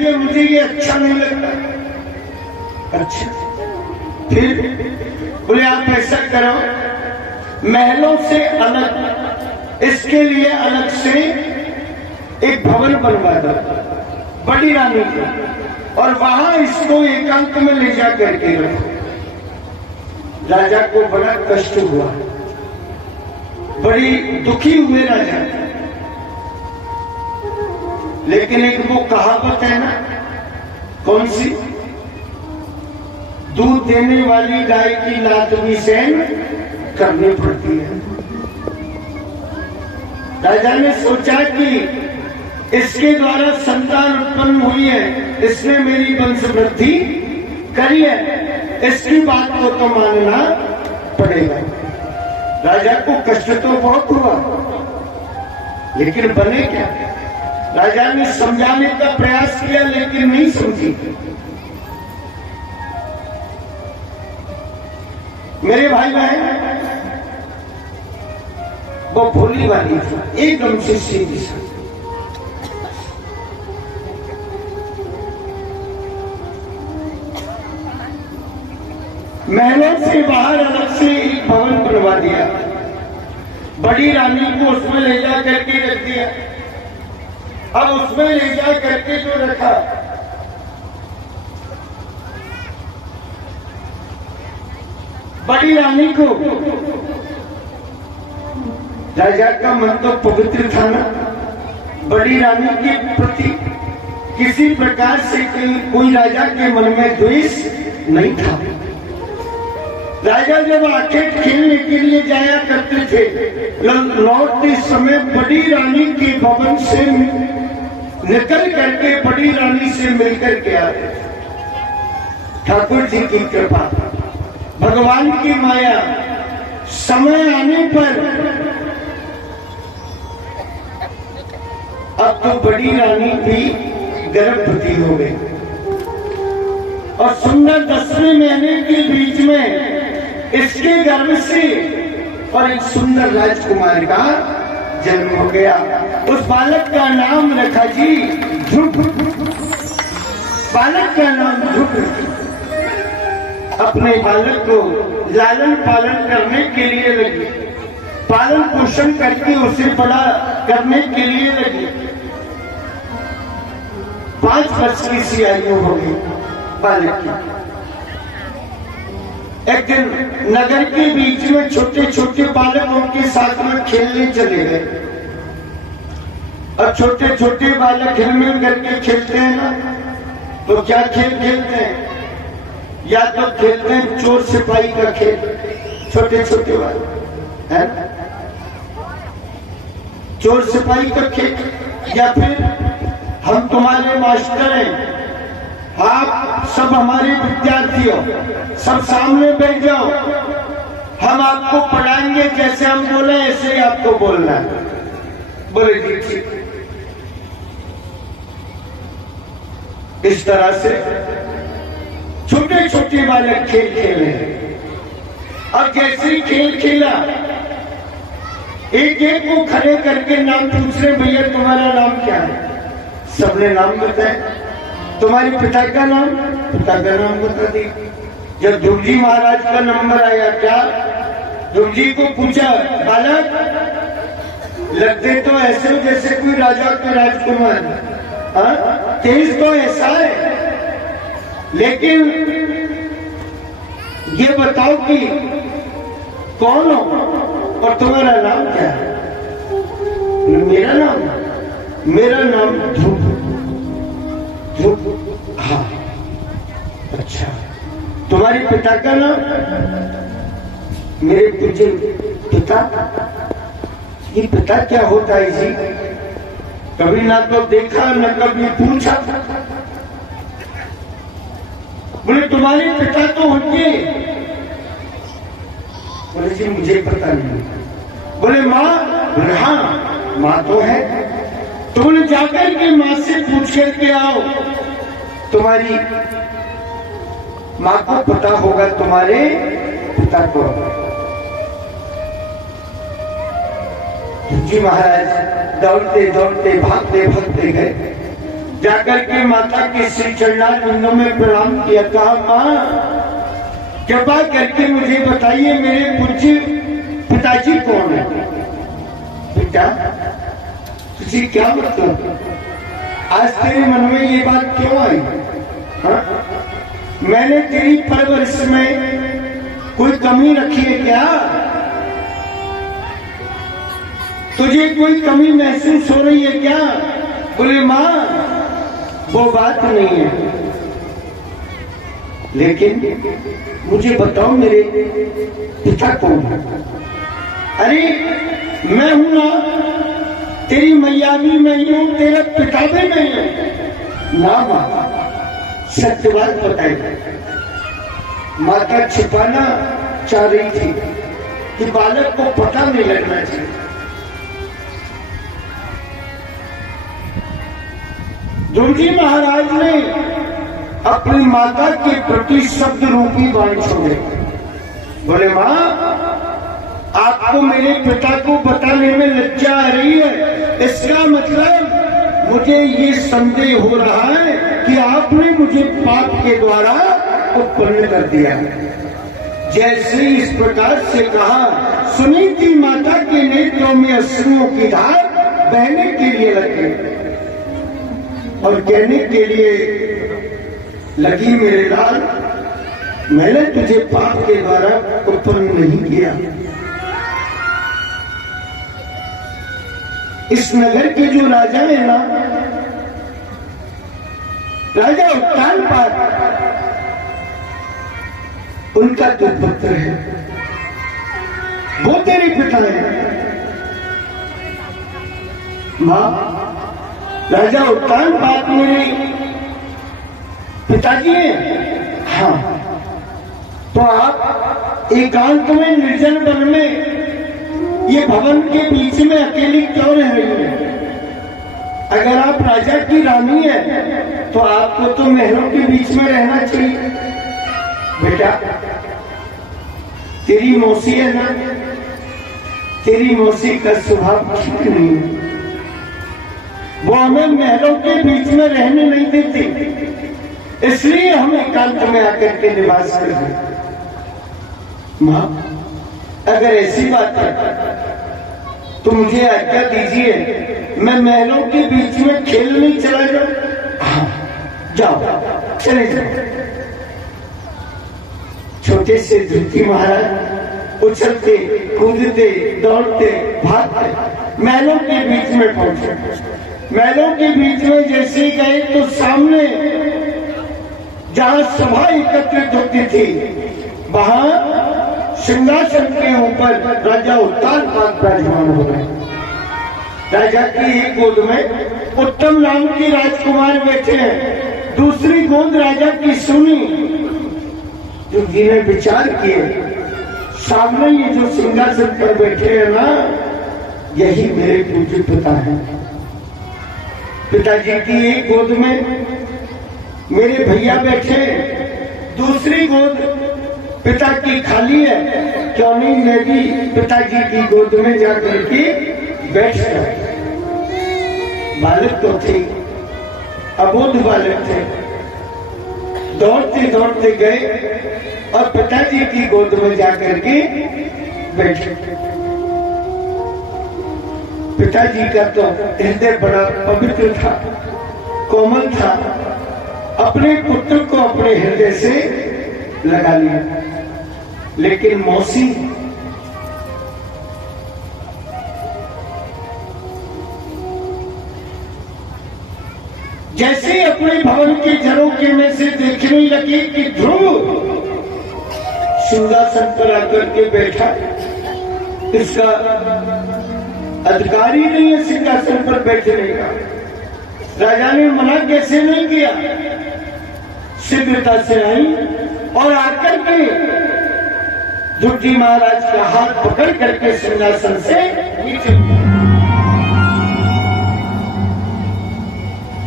ये मुझे ये अच्छा नहीं लगता। अच्छा, फिर बोले आप ऐसा करो, महलों से अलग इसके लिए अलग से एक भवन बनवा दो बड़ी रानी को, और वहां इसको एकांत में ले जा करके रखो। राजा को बड़ा कष्ट हुआ, बड़ी दुखी हुए राजा। लेकिन एक वो कहावत है ना, कौन सी, दूध देने वाली गाय की लात भी सहन करनी पड़ती है। राजा ने सोचा कि इसके द्वारा संतान उत्पन्न हुई है, इसने मेरी वंश वृद्धि करी है, इसकी बात को तो मानना पड़ेगा। राजा को कष्ट तो बहुत हुआ, लेकिन बने क्या। राजा ने समझाने का प्रयास किया लेकिन नहीं समझी। मेरे भाई बहन, वो भोली वाली थी, एकदम से सीधी सी। महलों से बाहर अलग से एक भवन बनवा दिया, बड़ी रानी को उसमें ले जा करके रख दिया। अब उसमें ले जा करके जो रखा, बड़ी रानी को, राजा का मन तो पवित्र था ना, बड़ी रानी के प्रति किसी प्रकार से कोई राजा के मन में द्वेष नहीं था। राजा जब आखेट खेलने के लिए जाया करते थे, लौटते समय बड़ी रानी के भवन से निकल करके बड़ी रानी से मिलकर के आते। ठाकुर जी की कृपा, भगवान की माया, समय आने पर अब तो बड़ी रानी भी गर्भवती हो गई, और सुंदर 10वें महीने के बीच में इसके गर्भ से और एक सुंदर राजकुमार का जन्म हो गया। उस बालक का नाम रखा जी ध्रुव। बालक का नाम ध्रुव। अपने बालक को लालन पालन करने के लिए लगी, पालन पोषण करके उसे बड़ा करने के लिए लगी। 5 वर्ष की सी आयु हो गई बालक की। एक दिन नगर के बीच में छोटे छोटे बालक उनके साथ में खेलने चले गए, और छोटे छोटे बालक हिलमिल करके खेलते हैं ना, तो क्या खेल खेलते हैं, या तो खेलते हैं चोर सिपाही का खेल, छोटे छोटे बालक है, चोर सिपाही का खेल, या फिर हम तुम्हारे मास्टर हैं, आप सब हमारे विद्यार्थी हो, सब सामने बैठ जाओ, हम आपको पढ़ाएंगे, जैसे हम बोले ऐसे ही आपको बोलना है। बोले जी ठीक। इस तरह से छोटे छोटे बालक खेल खेले, और जैसे ही खेल खेला, एक एक को खड़े करके नाम पूछ रहे, भैया तुम्हारा नाम क्या है। सबने नाम बताया। तुम्हारे पिता का नाम, पिता का नाम बता दी। जब ध्रुव जी महाराज का नंबर आया, क्या ध्रुव जी को पूछा, बालक लगते तो ऐसे जैसे कोई राजा के राजकुमार, तेज तो ऐसा है, लेकिन ये बताओ कि कौन हो और तुम्हारा नाम क्या है। मेरा नाम ध्रुव। हाँ, अच्छा, तुम्हारे पिता का नाम। मेरे पूज्य पिता। ये पिता क्या होता है जी, कभी ना तो देखा न कभी पूछा। बोले तुम्हारे पिता तो होंगे। बोले जी मुझे पता नहीं। बोले माँ। बोले हाँ माँ तो है। तो बोले जाकर के माँ से पूछ करके आओ, तुम्हारी माँ को पता होगा तुम्हारे पिता को। जी महाराज दौड़ते दौड़ते भागते भागते गए, जाकर के माता के श्री चरणारविंदों में प्रणाम किया, कहा माँ कृपा करके मुझे बताइए मेरे पूज्य पिताजी कौन है। बेटा तुझे क्या मतलब, आज तेरे मन में ये बात क्यों आई? हाँ? मैंने तेरी परवरिश में कोई कमी रखी है क्या? तुझे कोई कमी महसूस हो रही है क्या? बोले माँ वो बात नहीं है, लेकिन मुझे बताओ मेरे पिता कौन है? अरे मैं हूं ना, तेरी मैया भी मैं ही हूं, तेरा पिता भी मैं ही हूं ना। माँ सत्य बात बताई। माता छिपाना चाह रही थी कि बालक को पता नहीं लगना चाहिए। ध्रुव जी महाराज ने अपनी माता के प्रति शब्द रूपी वाणी छोड़े। बोले माँ आपको मेरे पिता को बताने में लज्जा आ रही है, इसका मतलब मुझे ये संदेह हो रहा है कि आपने मुझे पाप के द्वारा उत्पन्न कर दिया। जैसे इस प्रकार से कहा, सुनी थी माता के नेत्रों में अश्रुओं की धार बहने के लिए लगी और कहने के लिए लगी, मेरे लाल मैंने तुझे पाप के द्वारा उत्पन्न नहीं किया। इस नगर के जो राजा है ना, राजा उत्तानपाद, उनका तो पुत्र है, वो तेरे पिता है। माँ राजा उत्तानपाद मेरे पिताजी हैं। हाँ, तो आप एकांत में निर्जन वन में ये भवन के बीच में अकेली क्यों रह रही है? अगर आप राजा की रानी है तो आपको तो महलों के बीच में रहना चाहिए। बेटा तेरी मौसी है ना, तेरी मौसी का स्वभाव ठीक नहीं है, वो हमें महलों के बीच में रहने नहीं देती, इसलिए हम एकांत में आकर के निवास कर रहे। माँ अगर ऐसी बात है तो मुझे आज्ञा दीजिए, मैं महलों के बीच में खेलने चला जाऊं। हाँ, जाओ चले जाओ। छोटे से ध्रुव महाराज उछलते कूदते दौड़ते भागते महलों के बीच में पहुंचे। महलों के बीच में जैसे गए तो सामने जहां सभा एकत्रित होती थी, वहां सिंहासन के ऊपर राजा उत्तानपाद विराजमान हो रहे। राजा की एक गोद में उत्तम नाम की राजकुमार बैठे हैं, दूसरी गोद राजा की सुनी। जो जिन्हें विचार किए, सामने ये जो सिंहासन पर बैठे हैं ना, यही मेरे पूज्य पिता हैं। पिताजी की एक गोद में मेरे भैया बैठे, दूसरी गोद पिता की खाली है, क्यों नहीं मैं भी पिताजी की गोद में जाकर के बैठ गया। बालक तो थे, अबोध बालक थे, दौड़ते दौड़ते गए और पिताजी की गोद में जाकर के बैठे। पिताजी का तो हृदय बड़ा पवित्र था, कोमल था, अपने पुत्र को अपने हृदय से लगा लिया। लेकिन मौसी जैसे अपने भवन के झरोखे में से देखने लगी कि ध्रुव सिंहासन पर आकर के बैठा, इसका अधिकार ही नहीं है सिंहासन पर बैठने का। राजा ने मना कैसे नहीं किया, शीघ्रता से आई और आकर के ध्रुव जी महाराज का हाथ पकड़ करके सिंहासन से नीचे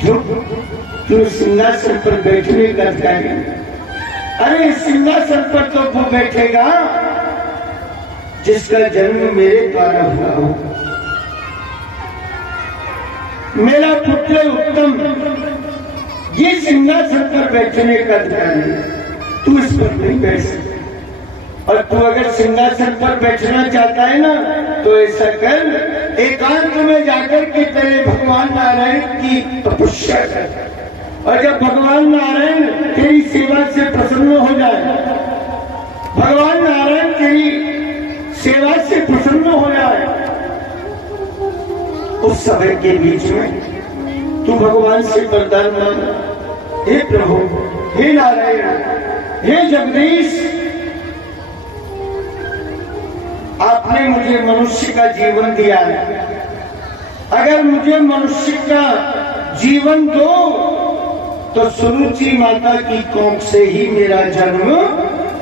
ध्रुव सिंहासन पर बैठने का अधिकारी। अरे सिंहासन पर तो वो बैठेगा जिसका जन्म मेरे द्वारा हुआ हो। मेरा पुत्र उत्तम ये सिंहासन पर बैठने का अधिकार है, तू इस पर नहीं बैठ सकता। और तू अगर सिंहासन पर बैठना चाहता है ना, तो ऐसा कर, एकांत में जाकर के तेरे भगवान नारायण की तपस्या कर, और जब भगवान नारायण तेरी सेवा से प्रसन्न हो जाए, भगवान नारायण तेरी सेवा से प्रसन्न हो जाए, उस समय के बीच में तू भगवान से वरदान मांग, हे प्रभु, हे नारायण, हे जगदीश, आपने मुझे मनुष्य का जीवन दिया है, अगर मुझे मनुष्य का जीवन दो तो सुरुचि माता की कोख से ही मेरा जन्म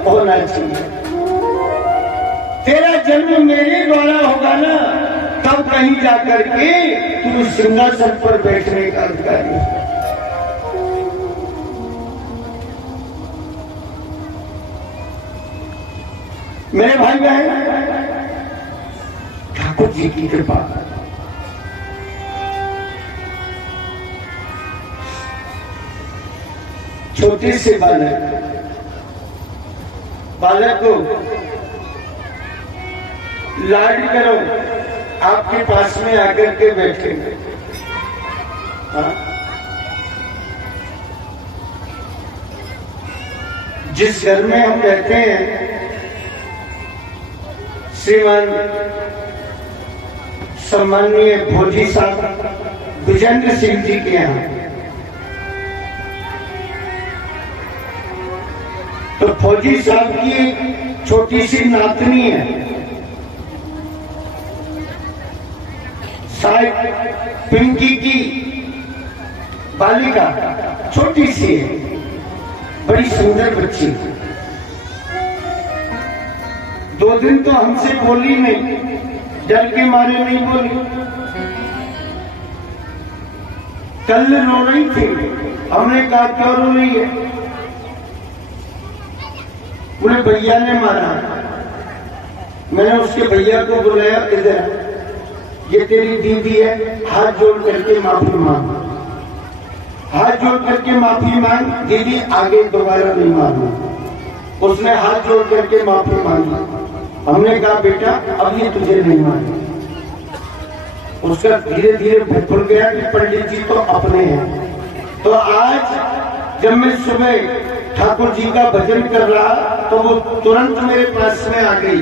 होना चाहिए। तेरा जन्म मेरे द्वारा होगा ना, तब कहीं जाकर के तू सिंहासन पर बैठने का अधिकारी है। मेरे भाई बहन, ठाकुर जी की कृपा, छोटे से बालक को लाड करो, आपके पास में आकर के बैठेंगे। जिस घर में हम रहते हैं, श्रीमान सम्माननीय भोजी साहब विजेंद्र सिंह जी के यहाँ, तो फौजी साहब की एक छोटी सी नातनी है, शायद पिंकी की बालिका, छोटी सी है, बड़ी सुंदर बच्ची। 2 दिन तो हमसे बोली नहीं, डर के मारे नहीं बोली। कल रो रही थी, हमने कहा क्यों रो रही है? बोले भैया ने मारा। मैंने उसके भैया को बुलाया, इधर ये तेरी दीदी है, हाथ जोड़ करके माफी मांग, हाथ जोड़ करके माफी मांग, दीदी आगे दोबारा नहीं मांगना। उसने हाथ जोड़ करके माफी मांगी। हमने कहा बेटा अब ये तुझे नहीं मांगी। उसका धीरे धीरे भूल गया कि पंडित जी तो अपने हैं। तो आज जब मैं सुबह ठाकुर जी का भजन कर रहा, तो वो तुरंत मेरे पास में आ गई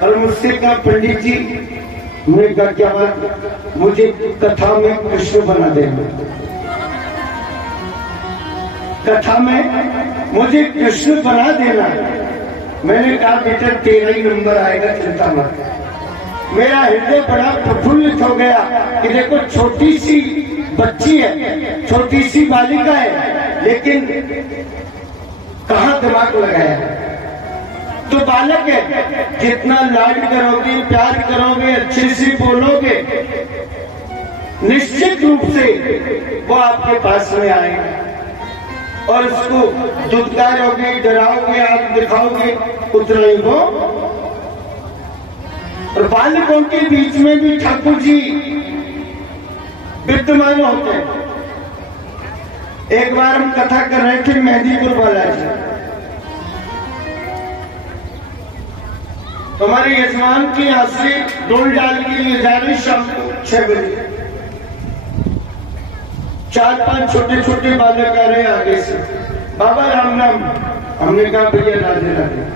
और मुझसे कहा पंडित जी, मैं कहा क्या बात? मुझे कथा में कृष्ण बना देना, कथा में मुझे कृष्ण बना देना। मैंने कहा बेटा तेरा ही नंबर आएगा, चिंता मत। मेरा हृदय बड़ा प्रफुल्लित हो गया कि देखो छोटी सी बच्ची है, छोटी सी बालिका है, लेकिन कहाँ दिमाग लगाया। तो बालक है, जितना लाड करोगे, प्यार करोगे, अच्छे से बोलोगे, निश्चित रूप से वो आपके पास में आएगा और उसको दुत्कारोगे, डराओगे, आग दिखाओगे, उतना ही वो। और बालकों के बीच में भी ठाकुर जी विद्यमान होते हैं। एक बार हम कथा कर रहे थे मेहंदीपुर बालाजी, हमारे यजमान के यहाँ से डोल डाल के लिए जा रहे, शाम को 6 बजे 4-5 छोटे छोटे बालक आ रहे आगे से, बाबा राम राम। हमने कहा भैया राधे राधे।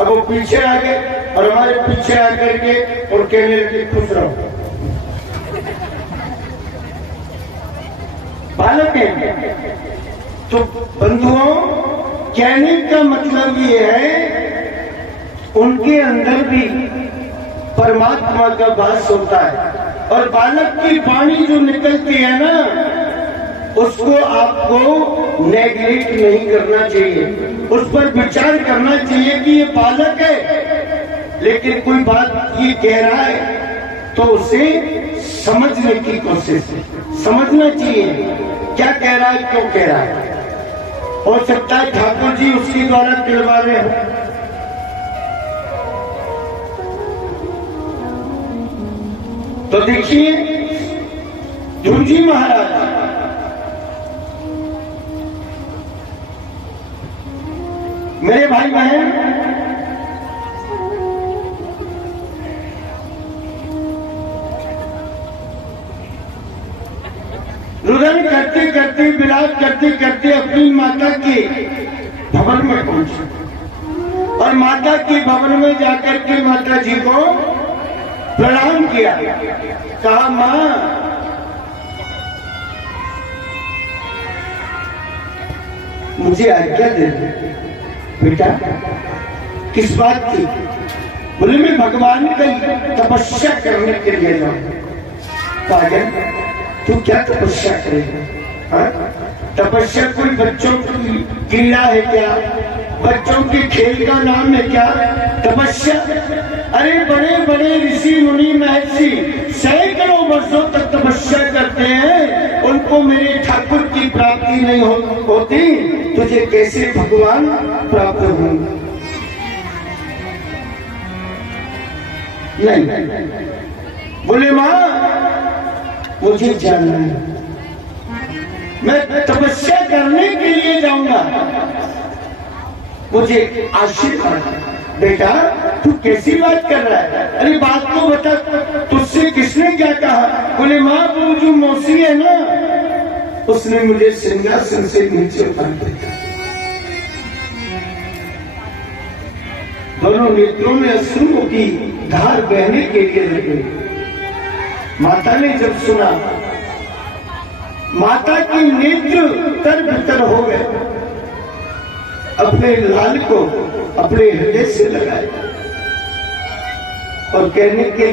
अब वो पीछे आ गए और हमारे पीछे आकर के और कहने लगे खुश रहो। बालक है। तो बंधुओं, कहने का मतलब ये है उनके अंदर भी परमात्मा का वास होता है। और बालक की वाणी जो निकलती है ना, उसको आपको नेग्लेक्ट नहीं करना चाहिए, उस पर विचार करना चाहिए कि ये बालक है, लेकिन कोई बात ये कह रहा है तो उसे समझने की कोशिश, समझना चाहिए क्या कह रहा है, क्यों कह रहा है। हो सकता है ठाकुर जी उसके द्वारा दिलवा रहे हो। तो देखिए ध्रुव जी महाराज मेरे भाई बहन, रुदन करते करते विलाप करते करते अपनी माता के भवन में पहुंचे और माता के भवन में जाकर के माता जी को प्रणाम किया। कहा, मां, मुझे आज्ञा दे बेटा। किस बात की? बोले, मैं भगवान की तपस्या करने के लिए जाऊं। पागल, तू क्या तपस्या करेगा? तपस्या कोई बच्चों की क्रीड़ा है क्या? बच्चों के खेल का नाम है क्या तपस्या? अरे बड़े बड़े ऋषि मुनि महर्षि सैकड़ों वर्षों तक तपस्या करते हैं, उनको मेरे ठाकुर की प्राप्ति नहीं होती, तुझे कैसे भगवान प्राप्त होंगे? नहीं। बोले, मां, मुझे जानना है, मैं तपस्या करने के लिए जाऊंगा, मुझे आशीर्वाद। बेटा, तू कैसी बात कर रहा है? अरे बात तो बता, तुझसे किसने क्या कहा? बोले, मां, वो जो मौसी है ना, उसने मुझे सिंहासन से नीचे उतार दिया। दोनों नेत्रों में अश्रुओं की धार बहने के लिए लगे। माता ने जब सुना, माता के नेत्र तर बितर हो गए, अपने लाल को अपने हृदय से लगाए और कहने के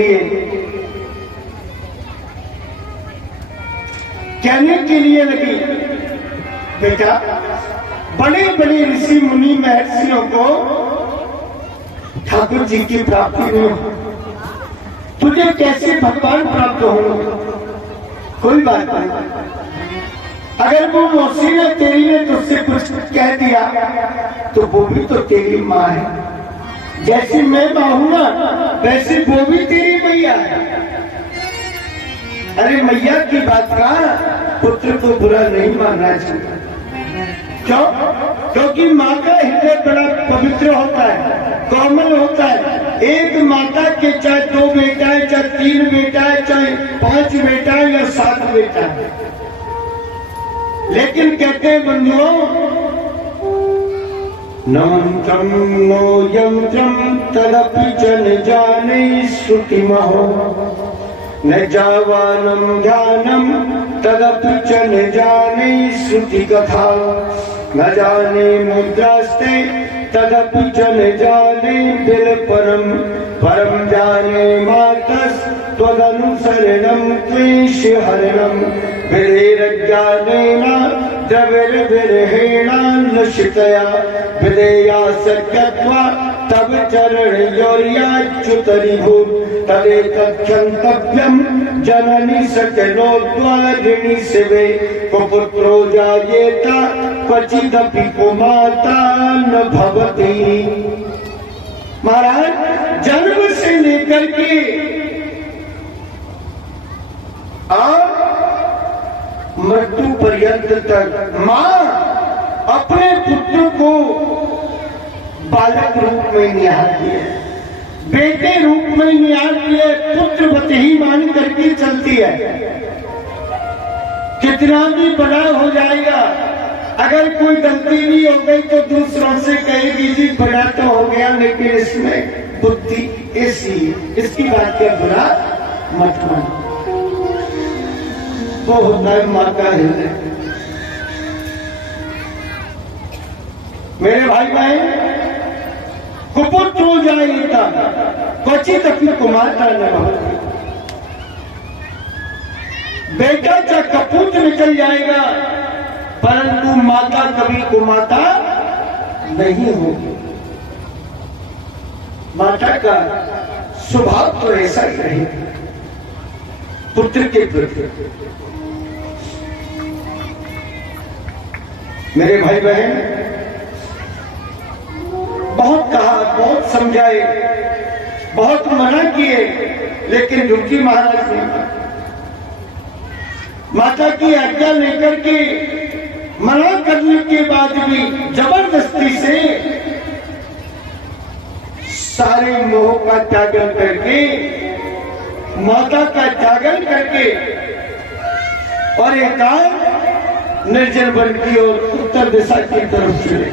लिए लगी, बेटा, बड़े बड़े ऋषि मुनि महर्षियों को ठाकुर जी की प्राप्ति नहीं हो, तुझे कैसे भगवान प्राप्त होंगे? कोई बात नहीं, अगर वो मौसी ने तेरी ने तुझसे कुछ कह दिया तो वो भी तो तेरी माँ है। जैसी मैं माँ हूं ना, वैसे वो भी तेरी मैया है। अरे मैया की बात का पुत्र को बुरा नहीं मानना चाहिए। क्यों? क्योंकि माँ का हृदय बड़ा पवित्र होता है, कोमल होता है। एक माता के चाहे 2 बेटा है, चाहे 3 बेटा है, चाहे 5 बेटा है या 7 बेटा है, लेकिन कहते हैं बंधुओं, नमंत्रम नो यंत्रम तदपि जन जाने श्रुति महो, न जावानम ध्यानम तदपि जन जाने श्रुति कथा, न जाने मुद्रास्ते तदपि जन जाने बिल परम, परम जाने मातस त्वदनुसरणम क्लेश हरणम, विधिरज्ञानेन द्रविर्विरहेण नशितया, विधेया सख्यत्वा तव चरणयोर्याच्युतरिभूत्, तदेतच्छन्तव्यं जननी सकलोद्वारिणि शिवे, कुपुत्रो जायेत क्वचिदपि कुमाता न भवति। महाराज, जन्म से लेकर के मृत्यु पर्यंत तक मां अपने पुत्र को बालक रूप में निहारती है, बेटे रूप में निहारती है, पुत्रवत ही मान करके चलती है। कितना भी बड़ा हो जाएगा, अगर कोई गलती भी हो गई तो दूसरों से कहेगी जी बड़ा तो हो गया, लेकिन इसमें बुद्धि ऐसी है, इसकी बात क्या बुरा मत मानो। वो होता है माँ का हृदय। मेरे भाई बहन, कुपुत्र हो जाएगा, क्वचित अपने कुमारता न भवति, बेटा चाहे कपूत निकल जाएगा, परंतु माता कभी कुमाता नहीं होगी। माता का स्वभाव तो ऐसा ही रहेगा पुत्र के प्रति। मेरे भाई बहन, बहुत कहा, बहुत समझाए, बहुत मना किए, लेकिन रुकी महाराज ने। माता की आज्ञा लेकर के मना करने के बाद भी जबरदस्ती से सारे मोह का त्यागन करके, माता का त्यागन करके और एकांत निर्जन वन की ओर उत्तर दिशा की तरफ चले।